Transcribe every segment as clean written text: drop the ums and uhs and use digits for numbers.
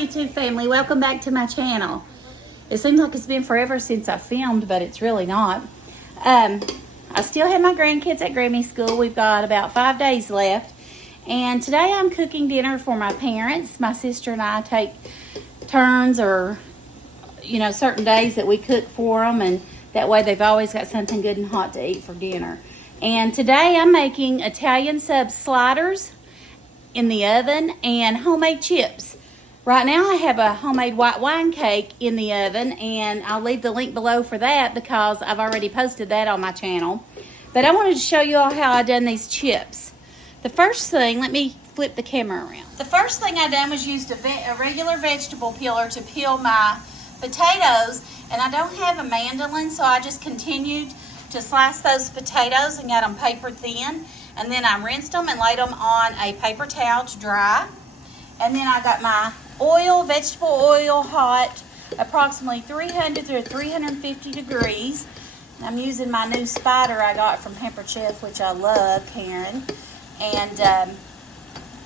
YouTube family, welcome back to my channel. It seems like it's been forever since I filmed, but it's really not. I still have my grandkids at Grammy School. We've got about 5 days left. And today I'm cooking dinner for my parents. My sister and I take turns, or certain days that we cook for them, and that way they've always got something good and hot to eat for dinner. And today I'm making Italian sub sliders in the oven and homemade chips. Right now I have a homemade white wine cake in the oven, and I'll leave the link below for that because I've already posted that on my channel. But I wanted to show you all how I done these chips. The first thing, let me flip the camera around. The first thing I done was used a regular vegetable peeler to peel my potatoes, and I don't have a mandolin, so I just continued to slice those potatoes and got them paper thin. And then I rinsed them and laid them on a paper towel to dry. And then I got my oil, vegetable oil, hot, approximately 300 to 350 degrees. And I'm using my new spider I got from Pampered Chef, which I love, Karen. And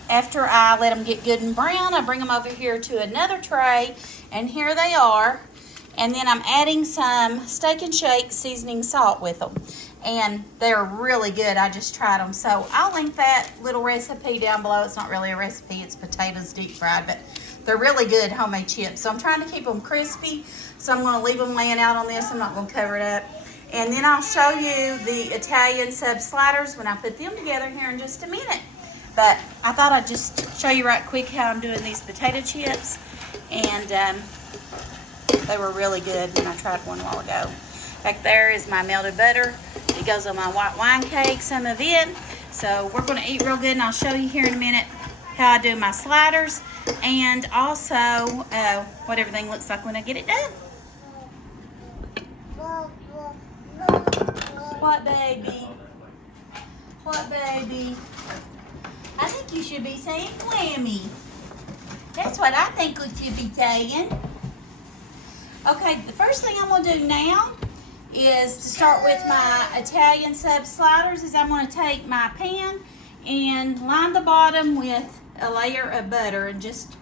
after I let them get good and brown, I bring them over here to another tray, and here they are. And then I'm adding some Steak and Shake seasoning salt with them. And they're really good. I just tried them. So I'll link that little recipe down below. It's not really a recipe. It's potatoes deep fried. But they're really good homemade chips. So I'm trying to keep them crispy. So I'm going to leave them laying out on this. I'm not going to cover it up. And then I'll show you the Italian sub sliders when I put them together here in just a minute. But I thought I'd just show you right quick how I'm doing these potato chips. And they were really good when I tried one a while ago. Back there is my melted butter. It goes on my white wine cake, some of it. So we're going to eat real good, and I'll show you here in a minute how I do my sliders, and also what everything looks like when I get it done. What, baby? What, baby? I think you should be saying clammy. That's what I think you should be saying. Okay, the first thing I'm going to do now is to start with my Italian sub sliders. Is I'm going to take my pan and line the bottom with a layer of butter and just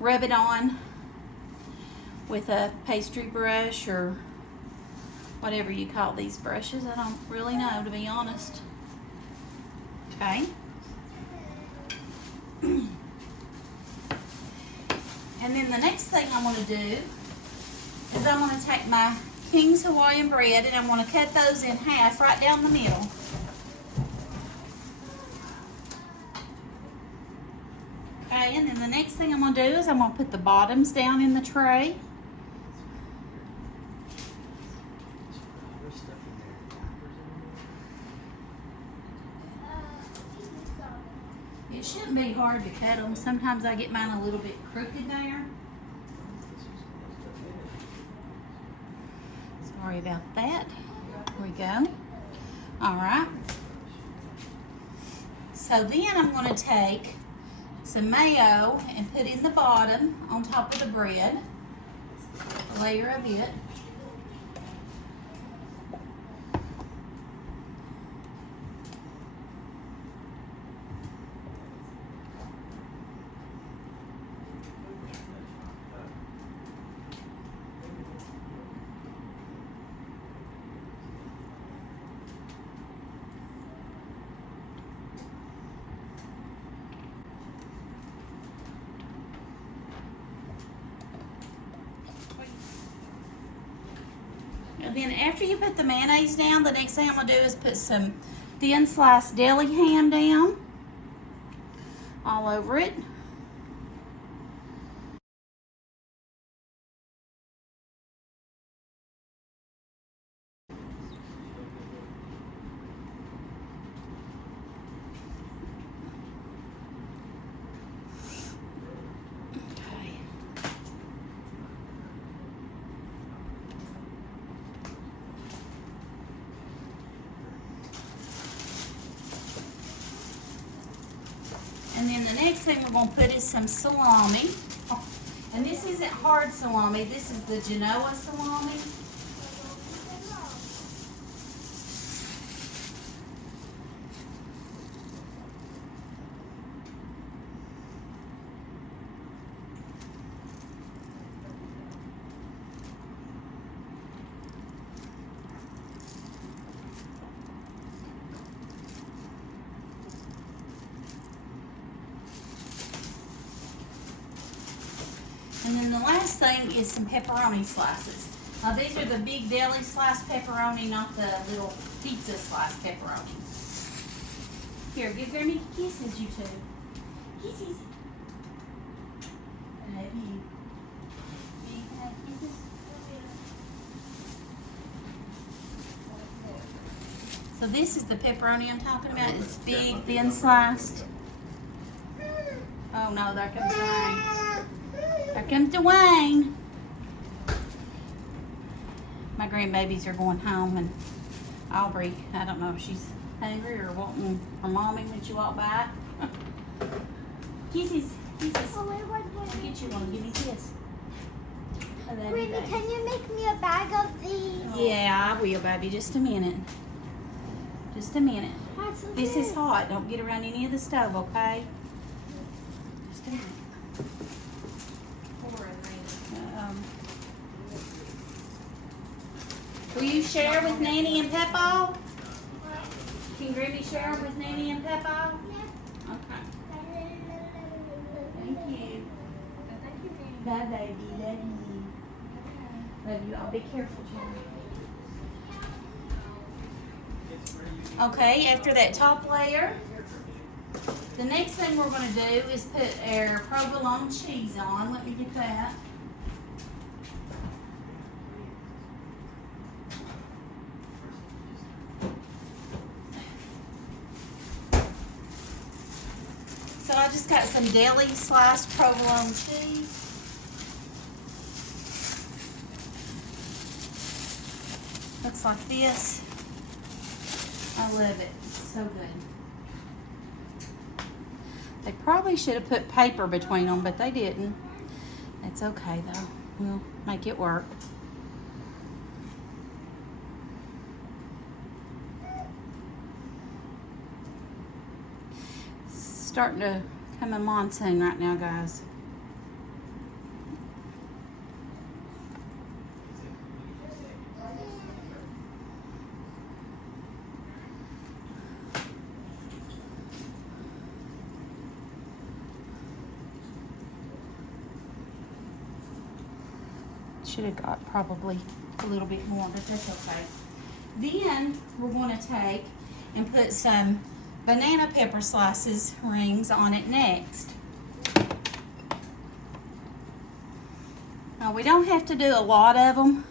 rub it on with a pastry brush or whatever you call these brushes. I don't really know, to be honest. Okay. And then the next thing I'm going to do is I'm going to take my King's Hawaiian bread, and I'm going to cut those in half right down the middle. Okay, and then the next thing I'm going to do is I'm going to put the bottoms down in the tray. It shouldn't be hard to cut them. Sometimes I get mine a little bit crooked there. Sorry about that. Here we go. All right. So then I'm going to take some mayo and put in the bottom on top of the bread, a layer of it. And then after you put the mayonnaise down, the next thing I'm going to do is put some thin sliced deli ham down all over it. And then the next thing we're going to put is some salami. And this isn't hard salami. This is the Genoa salami. last thing is some pepperoni slices. Now these are the big deli slice pepperoni, not the little pizza slice pepperoni. Here, give Grammy kisses, you two. Kisses. I love you. Kisses. So this is the pepperoni I'm talking about. It's big, thin sliced. Oh no, there comes Dwayne. There comes Dwayne. My grandbabies are going home, and Aubrey, I don't know if she's hungry or wanting her mommy when she walk by. Kisses, kisses. Oh, wait. I'll get you one. Give me a kiss. I love you, Grammy, baby. can you make me a bag of these? Yeah, I will, baby. Just a minute. Just a minute. That's so This is good. hot. Don't get around any of the stove, okay? Just a minute. Will you share with Nanny and Peppo? Can Grammy share them with Nanny and Peppo? Yeah. Okay. Thank you. Bye, baby. Love you. Love you. I'll be careful, Charlie. Okay, after that top layer, the next thing we're going to do is put our provolone cheese on. Let me get that. So I just got some deli sliced provolone cheese. Looks like this. I love it. It's so good. They probably should have put paper between them, but they didn't. It's okay though. We'll make it work. It's starting to come a monsoon right now, guys. Should have got probably a little bit more, but that's okay. Then we're going to take and put some banana pepper slices rings on it next. Now we don't have to do a lot of them,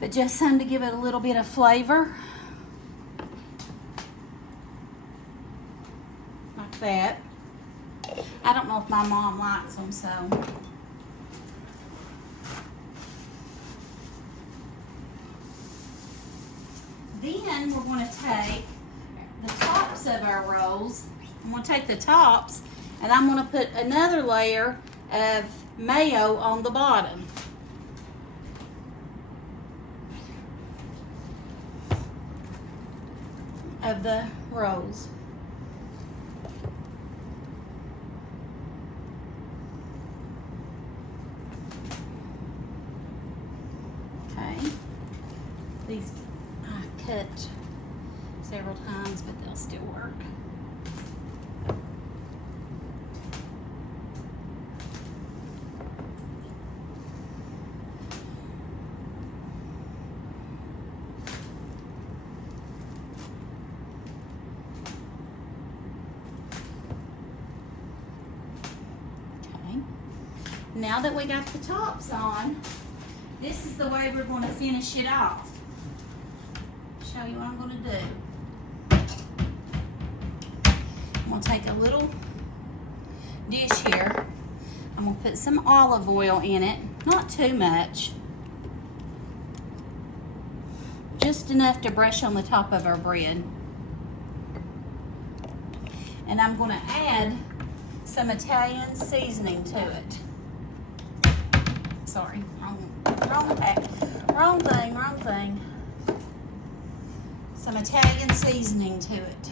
but just some to give it a little bit of flavor. Like that. I don't know if my mom likes them, so. Then we're going to take the tops of our rolls. I'm going to take the tops and I'm going to put another layer of mayo on the bottom. Of the rolls. Okay. These cut several times, but they'll still work. Okay. Now that we got the tops on, this is the way we're going to finish it off. Show you what I'm going to do. I'm going to take a little dish here. I'm going to put some olive oil in it, not too much, just enough to brush on the top of our bread. And I'm going to add some Italian seasoning to it. Sorry, wrong thing. Some Italian seasoning to it.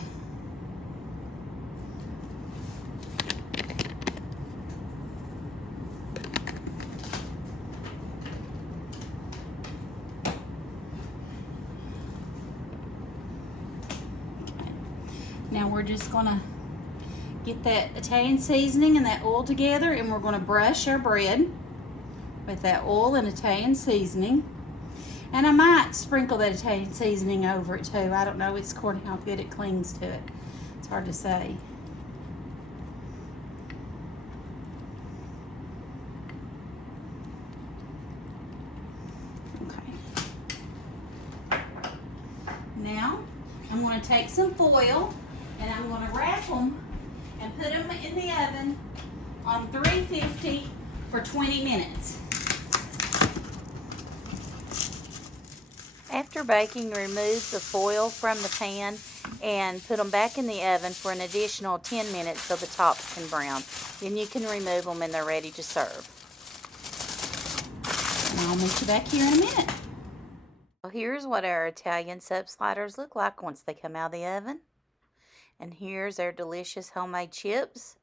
Okay. Now we're just gonna get that Italian seasoning and that oil together, and we're gonna brush our bread. with that oil and Italian seasoning. And I might sprinkle that Italian seasoning over it too. I don't know. It's according how good it clings to it. It's hard to say. Okay. Now, I'm going to take some foil and I'm going to wrap them and put them in the oven on 350 for 20 minutes. After baking, remove the foil from the pan and put them back in the oven for an additional 10 minutes so the tops can brown. Then you can remove them and they're ready to serve. And I'll meet you back here in a minute. Well, here's what our Italian sub sliders look like once they come out of the oven. And here's our delicious homemade chips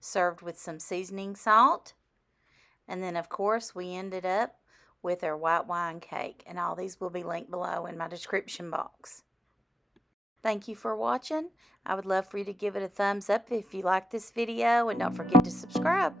served with some seasoning salt. And then, of course, we ended up with our white wine cake. And all these will be linked below in my description box. Thank you for watching. I would love for you to give it a thumbs up if you like this video. And don't forget to subscribe.